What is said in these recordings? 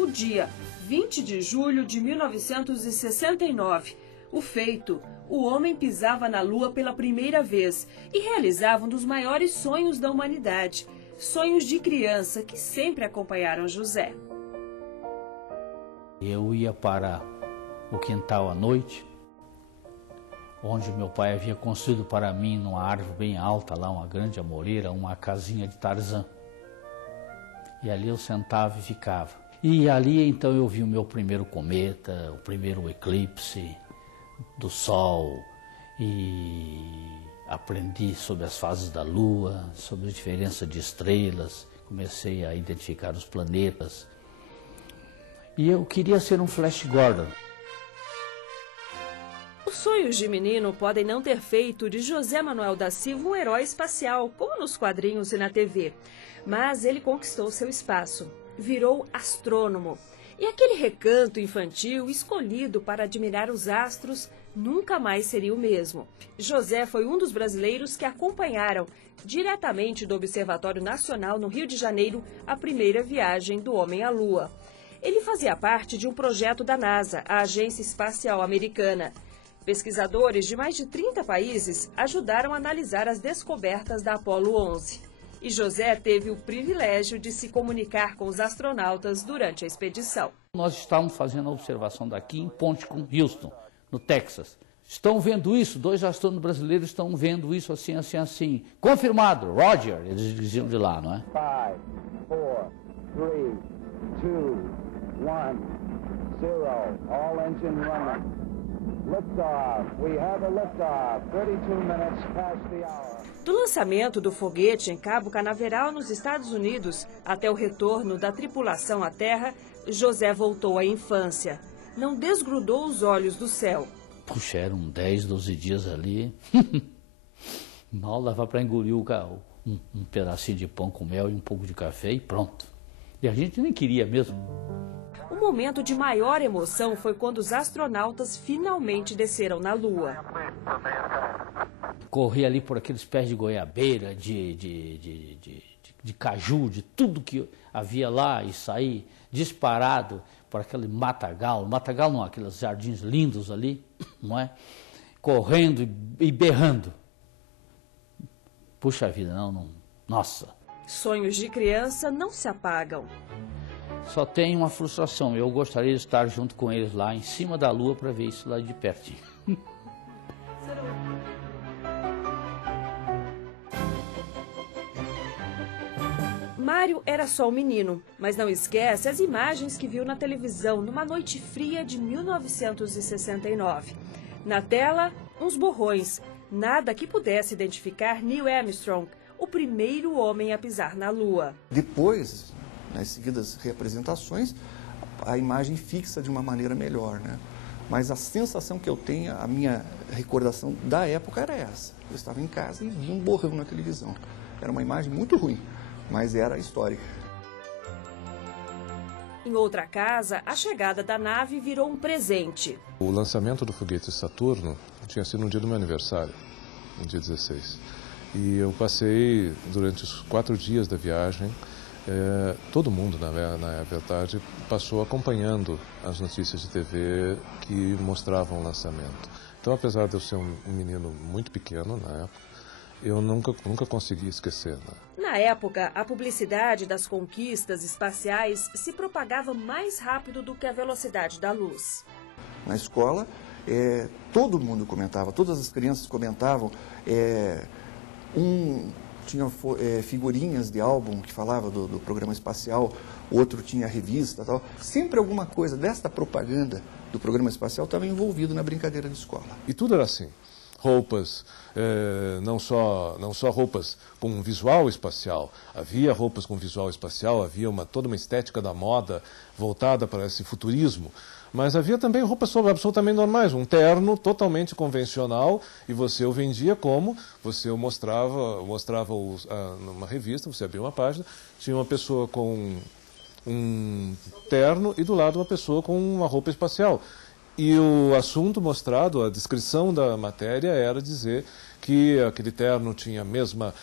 o dia 20 de julho de 1969. O feito, o homem pisava na Lua pela primeira vez e realizava um dos maiores sonhos da humanidade. Sonhos de criança que sempre acompanharam José. Eu ia para o quintal à noite, onde meu pai havia construído para mim, numa árvore bem alta, lá uma grande amoreira, uma casinha de Tarzan. E ali eu sentava e ficava. E ali então eu vi o meu primeiro cometa, o primeiro eclipse do Sol, e aprendi sobre as fases da Lua, sobre a diferença de estrelas, comecei a identificar os planetas. E eu queria ser um Flash Gordon. Os sonhos de menino podem não ter feito de José Manuel da Silva um herói espacial, como nos quadrinhos e na TV. Mas ele conquistou seu espaço, virou astrônomo. E aquele recanto infantil escolhido para admirar os astros nunca mais seria o mesmo. José foi um dos brasileiros que acompanharam diretamente do Observatório Nacional no Rio de Janeiro a primeira viagem do homem à Lua. Ele fazia parte de um projeto da NASA, a Agência Espacial Americana. Pesquisadores de mais de 30 países ajudaram a analisar as descobertas da Apollo 11. E José teve o privilégio de se comunicar com os astronautas durante a expedição. Nós estávamos fazendo a observação daqui em ponte com Houston, no Texas. Estão vendo isso? 2 astrônomos brasileiros estão vendo isso assim, assim, assim. Confirmado, Roger, eles diziam de lá, não é? 5, 4, 3, 2, 1, 0, all engine running. Liftoff, we have a liftoff, 32 minutes past the hour. Do lançamento do foguete em Cabo Canaveral, nos Estados Unidos, até o retorno da tripulação à Terra, José voltou à infância. Não desgrudou os olhos do céu. Puxa, eram 10, 12 dias ali. Mal dava para engolir um pedacinho de pão com mel e um pouco de café e pronto. E a gente nem queria mesmo. O momento de maior emoção foi quando os astronautas finalmente desceram na Lua. Corri ali por aqueles pés de goiabeira, de caju, de tudo que havia lá, e saí disparado por aquele matagal não, aqueles jardins lindos ali, não é? Correndo e berrando. Puxa vida, nossa. Sonhos de criança não se apagam. Só tem uma frustração, eu gostaria de estar junto com eles lá em cima da Lua para ver isso lá de pertinho. Mário era só um menino, mas não esquece as imagens que viu na televisão numa noite fria de 1969. Na tela, uns borrões, nada que pudesse identificar Neil Armstrong, o primeiro homem a pisar na Lua. Depois, nas seguidas representações, a imagem fixa de uma maneira melhor, né? Mas a sensação que eu tenho, a minha recordação da época era essa. Eu estava em casa e vi um borrão na televisão. Era uma imagem muito ruim, mas era histórica. Em outra casa, a chegada da nave virou um presente. O lançamento do foguete Saturno tinha sido no dia do meu aniversário, no dia 16. E eu passei, durante os 4 dias da viagem, todo mundo, na verdade, passou acompanhando as notícias de TV que mostravam o lançamento. Então, apesar de eu ser um menino muito pequeno na época, eu nunca consegui esquecer. Né? Na época, a publicidade das conquistas espaciais se propagava mais rápido do que a velocidade da luz. Na escola, todo mundo comentava, todas as crianças comentavam. Tinha figurinhas de álbum que falava do programa espacial, outro tinha revista, tal. Sempre alguma coisa desta propaganda do programa espacial estava envolvido na brincadeira de escola. E tudo era assim. Roupas, não só roupas com visual espacial, havia roupas com visual espacial, havia toda uma estética da moda voltada para esse futurismo, mas havia também roupas absolutamente normais, um terno totalmente convencional, e você o vendia como, você o mostrava numa revista, você abria uma página, tinha uma pessoa com um terno e do lado uma pessoa com uma roupa espacial. E o assunto mostrado, a descrição da matéria era dizer que aquele terno tinha a mesma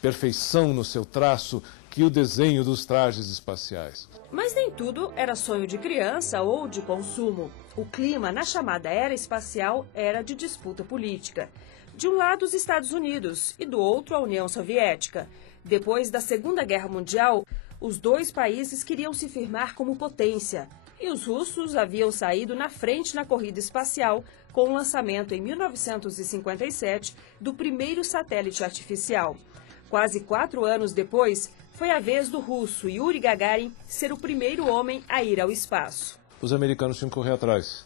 perfeição no seu traço que o desenho dos trajes espaciais. Mas nem tudo era sonho de criança ou de consumo. O clima na chamada era espacial era de disputa política. De um lado, os Estados Unidos e do outro, a União Soviética. Depois da Segunda Guerra Mundial, os dois países queriam se firmar como potência. E os russos haviam saído na frente na corrida espacial com o lançamento em 1957 do primeiro satélite artificial. Quase 4 anos depois, foi a vez do russo Yuri Gagarin ser o primeiro homem a ir ao espaço. Os americanos tinham que correr atrás.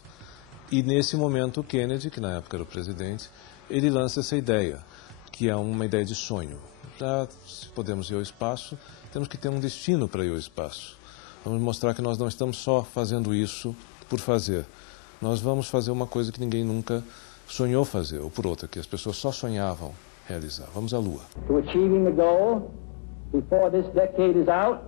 E nesse momento o Kennedy, que na época era o presidente, ele lança essa ideia, que é uma ideia de sonho. Se podemos ir ao espaço, temos que ter um destino para ir ao espaço. Vamos mostrar que nós não estamos só fazendo isso por fazer. Nós vamos fazer uma coisa que ninguém nunca sonhou fazer, ou por outra, que as pessoas só sonhavam realizar. Vamos à Lua. To achieving the goal before this decade is out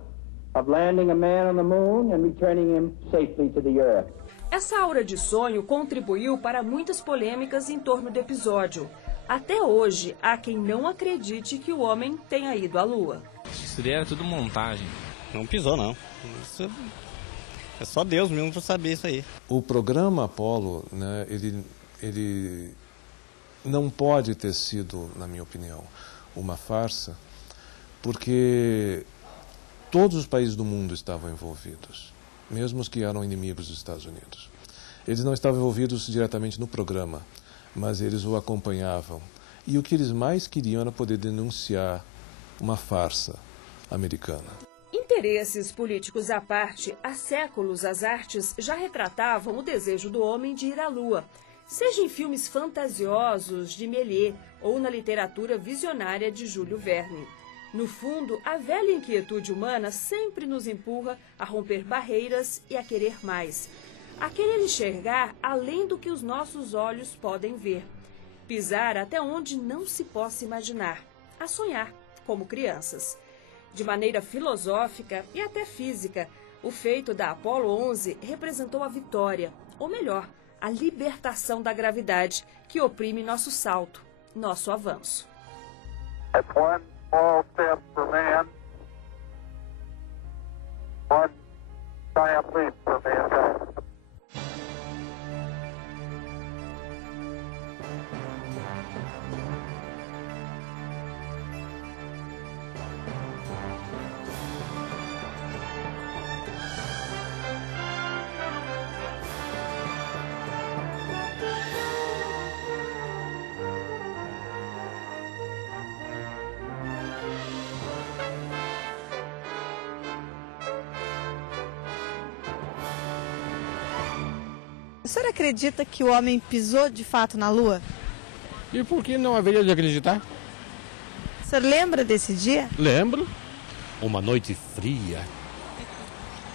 of landing a man on the moon and returning him safely to the earth. Essa aura de sonho contribuiu para muitas polêmicas em torno do episódio. Até hoje, há quem não acredite que o homem tenha ido à Lua. Isso daí era tudo montagem. Não pisou, não. Isso é só Deus mesmo para saber isso aí. O programa Apollo, né, ele não pode ter sido, na minha opinião, uma farsa, porque todos os países do mundo estavam envolvidos, mesmo os que eram inimigos dos Estados Unidos. Eles não estavam envolvidos diretamente no programa, mas eles o acompanhavam. E o que eles mais queriam era poder denunciar uma farsa americana. Interesses políticos à parte, há séculos as artes já retratavam o desejo do homem de ir à Lua, seja em filmes fantasiosos de Méliès ou na literatura visionária de Júlio Verne. No fundo, a velha inquietude humana sempre nos empurra a romper barreiras e a querer mais, a querer enxergar além do que os nossos olhos podem ver, pisar até onde não se possa imaginar, a sonhar como crianças. De maneira filosófica e até física, o feito da Apollo 11 representou a vitória, ou melhor, a libertação da gravidade que oprime nosso salto, nosso avanço. That's one small step for man, one giant leap for mankind. O senhor acredita que o homem pisou de fato na Lua? E por que não haveria de acreditar? O senhor lembra desse dia? Lembro. Uma noite fria.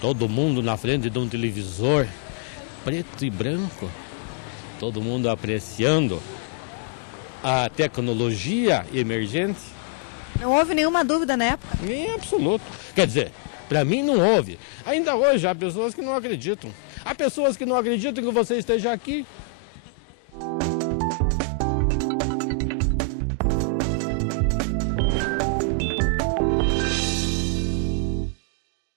Todo mundo na frente de um televisor, preto e branco. Todo mundo apreciando a tecnologia emergente. Não houve nenhuma dúvida na época? Em absoluto. Quer dizer, para mim não houve. Ainda hoje há pessoas que não acreditam. Há pessoas que não acreditam que você esteja aqui.